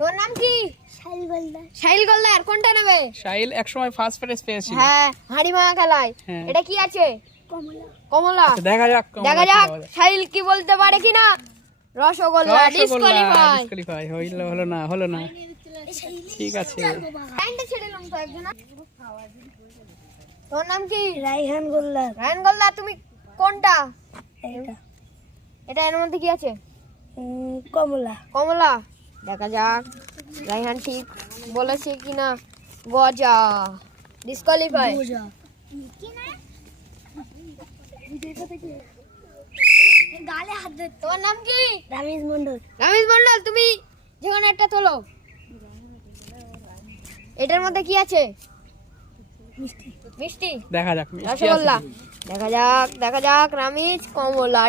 তোর নাম কি? সাহিল গোলদার। সাহিল গোলদার কোনটা নেবে? সাহিল একসময় ফার্স্ট প্রাইজ পেয়েছিল। হ্যাঁ, হাড়ি ভাঙা খেলায়। হ্যাঁ। এটা কি আছে? কমলা। কমলা। আচ্ছা, দেখা যাক দেখা যাক সাহিল কি বলতে পারে কিনা। রসগোল্লা ডিসকোয়ালিফাই। ডিসকোয়ালিফাই হলো না। ঠিক আছে। লাইনটা ছেড়ে লম তো একজন। তোর নাম কি? রায়হান গোলদার। রায়ন গোলদার তুমি কোনটা? এটা এটা এর মধ্যে কি আছে? কমলা। কমলা। দেখা যাক রায়হান ঠিক বলেছে কিনা। গজা ডিসকোয়ালিফাই। গালে হাত দে। তোমার নাম কি? রামেশ মন্ডল। রমেশ মন্ডল তুমি যেখানে একটা তোলো। এটার মধ্যে কি আছে? মিষ্টি। মিষ্টি। দেখা যাক মিষ্টি আছে রসগোল্লা। কি। দেখা যাক রামিজ কমলা।